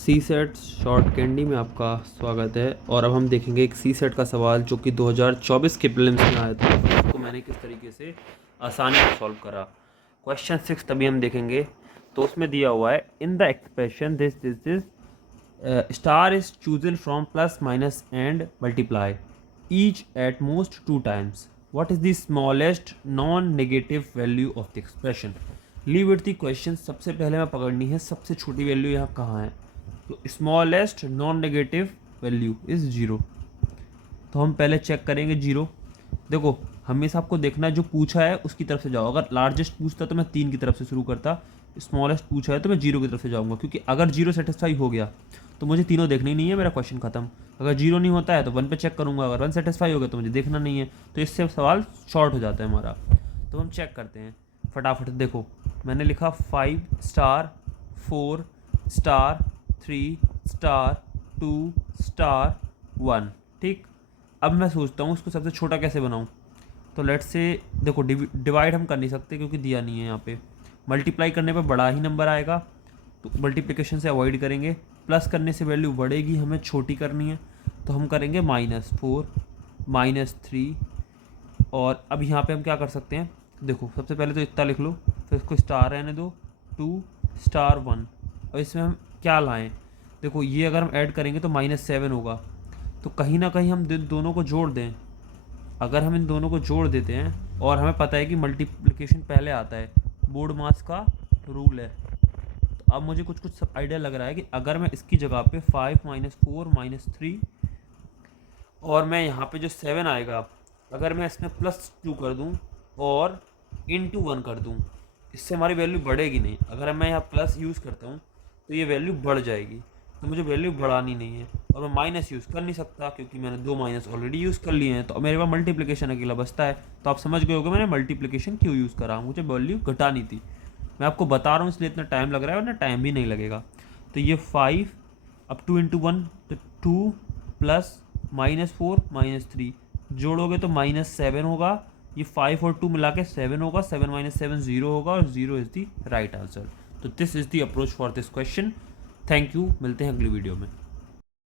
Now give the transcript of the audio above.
सी set short candy में आपका स्वागत है। और अब हम देखेंगे एक सी सेट का सवाल जो कि 2024 के प्रीलिम्स में आया था, उसको मैंने किस तरीके से आसानी से सॉल्व करा। क्वेश्चन 6 तभी हम देखेंगे। तो उसमें दिया हुआ है in the expression this star is chosen from plus minus and multiply each at most 2 times. What is the smallest non-negative value of the expression? Leave it the question. सबसे पहले मैं पकड़नी है सबसे छोटी वैल्यू यहाँ कहाँ है। तो smallest non negative value is zero. तो हम पहले चेक करेंगे जीरो। देखो हमेशा आपको देखना है जो पूछा है उसकी तरफ से जाओ। अगर लार्जेस्ट पूछता तो मैं 3 की तरफ से शुरू करता, स्मॉलेस्ट पूछा है तो मैं जीरो की तरफ से जाऊँगा, क्योंकि अगर जीरो सेटिस्फाई हो गया तो मुझे तीनों देखने ही नहीं है, मेरा क्वेश्चन खत्म। अगर जीरो नहीं होता है तो 1 पे चेक करूँगा, अगर 1 सेटिस्फाई हो गया तो मुझे देखना नहीं है, तो इससे सवाल शॉर्ट हो जाता है हमारा। तो हम चेक करते हैं फटाफट। देखो मैंने लिखा 5 स्टार 4 स्टार 3 स्टार 2 स्टार 1। ठीक, अब मैं सोचता हूँ उसको सबसे छोटा कैसे बनाऊँ। तो लेट्स से देखो डिवाइड हम कर नहीं सकते क्योंकि दिया नहीं है यहाँ पे। मल्टीप्लाई करने पे बड़ा ही नंबर आएगा, तो मल्टीप्लिकेशन से अवॉइड करेंगे। प्लस करने से वैल्यू बढ़ेगी, हमें छोटी करनी है, तो हम करेंगे -4 -3। और अब यहाँ पे हम क्या कर सकते हैं, देखो सबसे पहले तो इतना लिख लो, फिर इसको स्टार रहने दो 2 स्टार 1। और इसमें हम क्या लाएं, देखो ये अगर हम ऐड करेंगे तो -7 होगा। तो कहीं ना कहीं हम दोनों को जोड़ दें। अगर हम इन दोनों को जोड़ देते हैं और हमें पता है कि मल्टीप्लिकेशन पहले आता है, बोर्ड मास का रूल है, तो अब मुझे कुछ कुछ आइडिया लग रहा है कि अगर मैं इसकी जगह पे 5 -4 -3 और मैं यहाँ पे जो 7 आएगा अगर मैं इसमें +2 कर दूँ और इंटू 1 कर दूँ, इससे हमारी वैल्यू बढ़ेगी नहीं। अगर मैं यहाँ प्लस यूज़ करता हूँ तो ये वैल्यू बढ़ जाएगी, तो मुझे वैल्यू बढ़ानी नहीं है। और मैं माइनस यूज़ कर नहीं सकता क्योंकि मैंने 2 माइनस ऑलरेडी यूज़ कर लिए हैं, तो मेरे पास मल्टीप्लिकेशन अकेला बचता है। तो आप समझ गए होगे मैंने मल्टीप्लिकेशन क्यों यूज़ करा, मुझे वैल्यू घटानी थी। मैं आपको बता रहा हूँ इसलिए इतना टाइम लग रहा है, वरना टाइम भी नहीं लगेगा। तो ये 5, अब 2 इंटू 1 तो 2 प्लस -4 -3 जोड़ोगे तो -7 होगा। ये 5 और 2 मिला के 7 होगा, 7 -7 0 होगा, और 0 इज़ द राइट आंसर। तो this is the approach for this question. Thank you, मिलते हैं अगली वीडियो में।